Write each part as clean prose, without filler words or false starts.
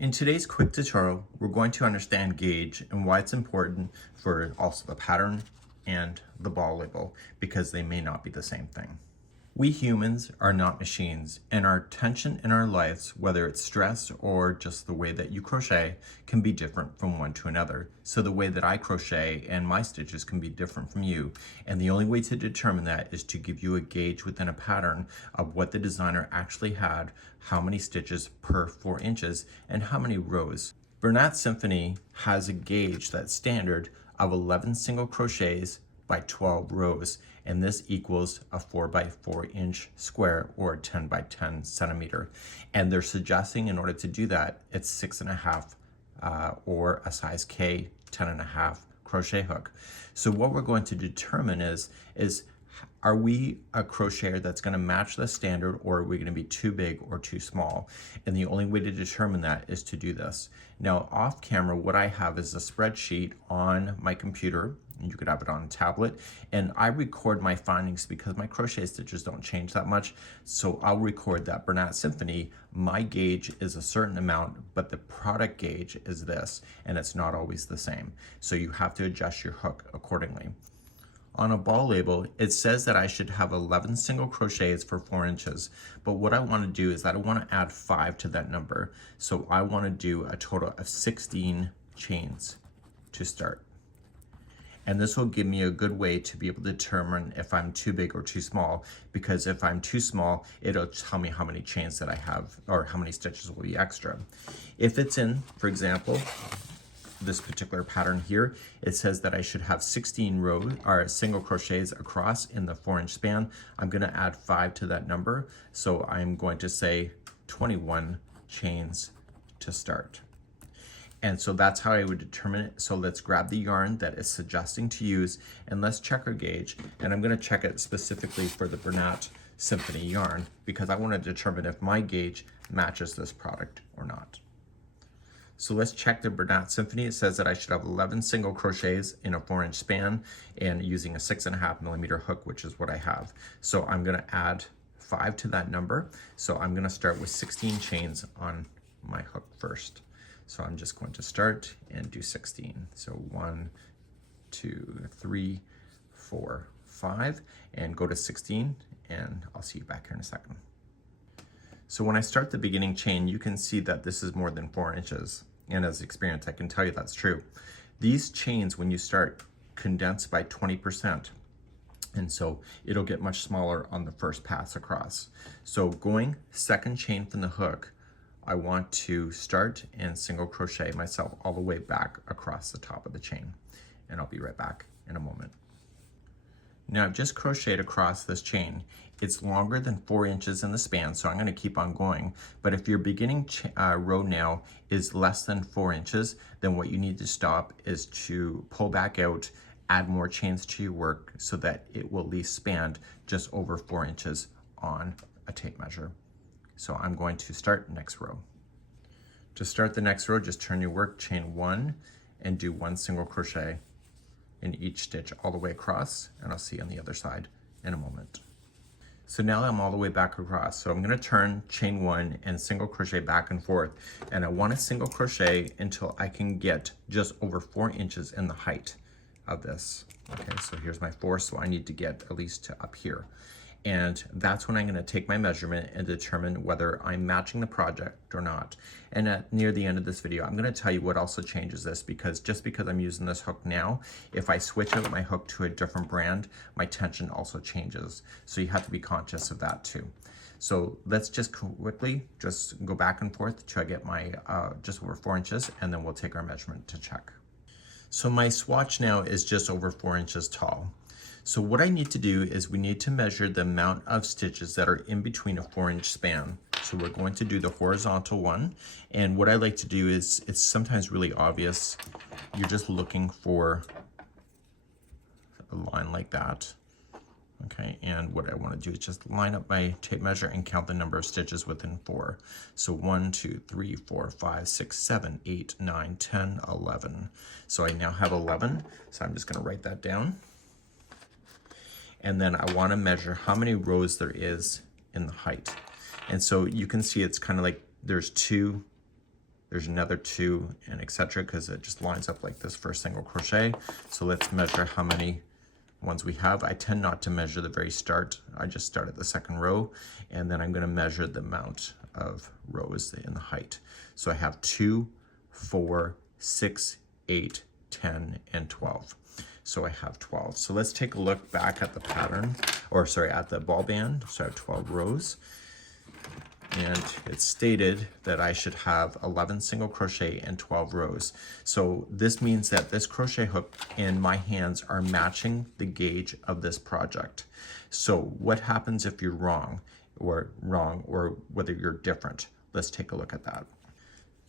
In today's quick tutorial, we're going to understand gauge and why it's important for also the pattern and the ball label, because they may not be the same thing. We humans are not machines, and our tension in our lives, whether it's stress or just the way that you crochet, can be different from one to another. So the way that I crochet and my stitches can be different from you. And the only way to determine that is to give you a gauge within a pattern of what the designer actually had, how many stitches per 4 inches, and how many rows. Bernat Symphony has a gauge that's standard of 11 single crochets by 12 rows, and this equals a 4 by 4 inch square or 10 by 10 centimeter. And they're suggesting in order to do that, it's 6.5 or a size K 10.5 crochet hook. So what we're going to determine is are we a crocheter that's going to match the standard, or are we going to be too big or too small? And the only way to determine that is to do this. Now off camera, what I have is a spreadsheet on my computer. You could have it on a tablet, and I record my findings because my crochet stitches don't change that much. So I'll record that Bernat Symphony, my gauge is a certain amount, but the product gauge is this, and it's not always the same. So you have to adjust your hook accordingly. On a ball label, it says that I should have 11 single crochets for 4 inches, but what I want to do is that I want to add 5 to that number. So I want to do a total of 16 chains to start. And this will give me a good way to be able to determine if I'm too big or too small, because if I'm too small, it'll tell me how many chains that I have or how many stitches will be extra. If it's in, for example, this particular pattern here, it says that I should have 16 rows or single crochets across in the 4-inch span. I'm going to add 5 to that number, so I'm going to say 21 chains to start. And so that's how I would determine it. So let's grab the yarn that is suggesting to use, and let's check our gauge. And I'm going to check it specifically for the Bernat Symphony yarn, because I want to determine if my gauge matches this product or not. So let's check the Bernat Symphony. It says that I should have 11 single crochets in a 4-inch span and using a 6.5 millimeter hook, which is what I have. So I'm going to add 5 to that number. So I'm going to start with 16 chains on my hook first. So I'm just going to start and do 16. So 1, 2, 3, 4, 5, and go to 16, and I'll see you back here in a second. So when I start the beginning chain, you can see that this is more than 4 inches. And as experience, I can tell you that's true. These chains, when you start, condense by 20%. And so it'll get much smaller on the first pass across. So going second chain from the hook, I want to start and single crochet myself all the way back across the top of the chain. And I'll be right back in a moment. Now I've just crocheted across this chain. It's longer than 4 inches in the span, so I'm going to keep on going. But if your beginning row now is less than 4 inches, then what you need to stop is to pull back out, add more chains to your work so that it will at least span just over 4 inches on a tape measure. So I'm going to start next row. To start the next row, just turn your work, chain 1, and do 1 single crochet in each stitch all the way across, and I'll see you on the other side in a moment. So now I'm all the way back across. So I'm going to turn, chain 1, and single crochet back and forth. And I want to single crochet until I can get just over 4 inches in the height of this. Okay, so here's my 4, so I need to get at least to up here. And that's when I'm going to take my measurement and determine whether I'm matching the project or not. And near the end of this video, I'm going to tell you what also changes this, because just because I'm using this hook now, if I switch out my hook to a different brand, my tension also changes. So you have to be conscious of that too. So let's just quickly just go back and forth till I get my just over 4 inches, and then we'll take our measurement to check. So my swatch now is just over 4 inches tall. So what I need to do is we need to measure the amount of stitches that are in between a 4-inch span. So we're going to do the horizontal one. And what I like to do is, it's sometimes really obvious. You're just looking for a line like that. Okay, and what I want to do is just line up my tape measure and count the number of stitches within 4. So 1, 2, 3, 4, 5, 6, 7, 8, 9, 10, 11. So I now have 11. So I'm just going to write that down. And then I want to measure how many rows there is in the height. And so you can see it's kind of like there's 2 there's another 2, and etc., because it just lines up like this for a single crochet. So let's measure how many ones we have. I tend not to measure the very start. I just start at the second row, and then I'm going to measure the amount of rows in the height. So I have 2, 4, 6, 8, 10, and 12. So I have 12. So let's take a look back at the pattern, or sorry, at the ball band. So I have 12 rows. And it's stated that I should have 11 single crochet and 12 rows. So this means that this crochet hook and my hands are matching the gauge of this project. So what happens if you're wrong, or whether you're different? Let's take a look at that.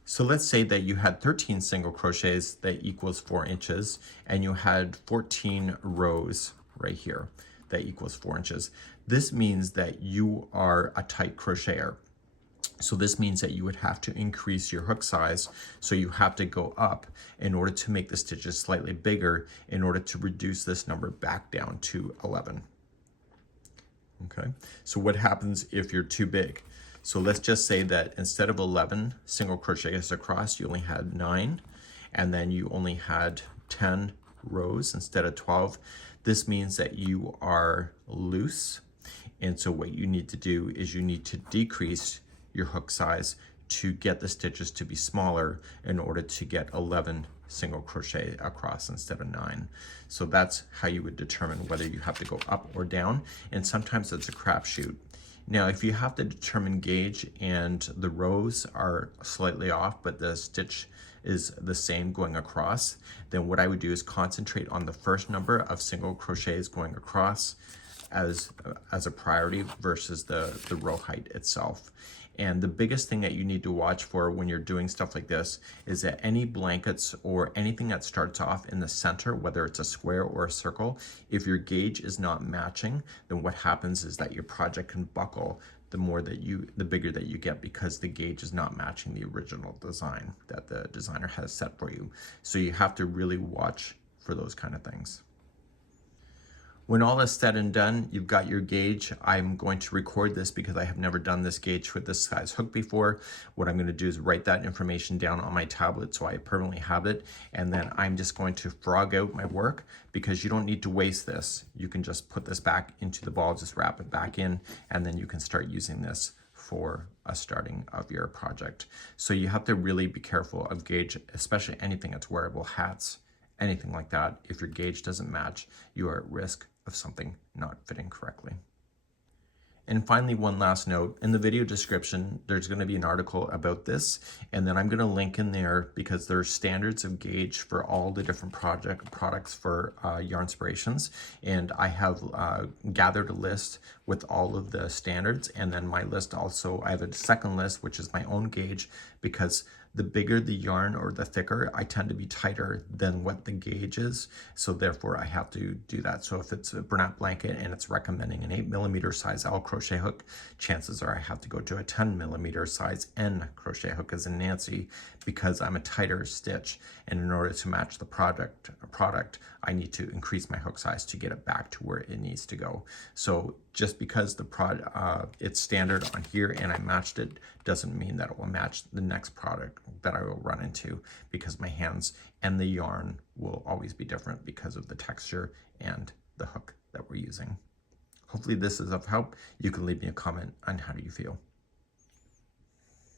So let's say that you had 13 single crochets that equals 4 inches, and you had 14 rows right here that equals 4 inches. This means that you are a tight crocheter. So this means that you would have to increase your hook size. So you have to go up in order to make the stitches slightly bigger in order to reduce this number back down to 11. Okay, so what happens if you're too big? So let's just say that instead of 11 single crochets across, you only had 9, and then you only had 10 rows instead of 12. This means that you are loose. And so what you need to do is you need to decrease your hook size to get the stitches to be smaller in order to get 11 single crochet across instead of 9. So that's how you would determine whether you have to go up or down, and sometimes it's a crapshoot. Now, if you have to determine gauge and the rows are slightly off, but the stitch is the same going across, then what I would do is concentrate on the first number of single crochets going across as a priority versus the row height itself. And the biggest thing that you need to watch for when you're doing stuff like this is that any blankets or anything that starts off in the center, whether it's a square or a circle, if your gauge is not matching, then what happens is that your project can buckle the bigger that you get, because the gauge is not matching the original design that the designer has set for you. So you have to really watch for those kind of things. When all is said and done, you've got your gauge. I'm going to record this because I have never done this gauge with this size hook before. What I'm going to do is write that information down on my tablet so I permanently have it, and then I'm just going to frog out my work, because you don't need to waste this. You can just put this back into the ball, just wrap it back in, and then you can start using this for a starting of your project. So you have to really be careful of gauge, especially anything that's wearable, hats, anything like that. If your gauge doesn't match, you are at risk of something not fitting correctly. And finally, one last note, in the video description, there's going to be an article about this, and then I'm going to link in there because there's standards of gauge for all the different products for Yarnspirations, and I have gathered a list with all of the standards, and then my list also, I have a second list, which is my own gauge, because the bigger the yarn or the thicker, I tend to be tighter than what the gauge is. So therefore I have to do that. So if it's a Bernat blanket and it's recommending an 8mm size L crochet hook, chances are I have to go to a 10mm size N crochet hook as in Nancy, because I'm a tighter stitch. And in order to match the product, I need to increase my hook size to get it back to where it needs to go. So just because it's standard on here and I matched it, doesn't mean that it will match the next product that I will run into, because my hands and the yarn will always be different because of the texture and the hook that we're using. Hopefully this is of help. You can leave me a comment on how do you feel.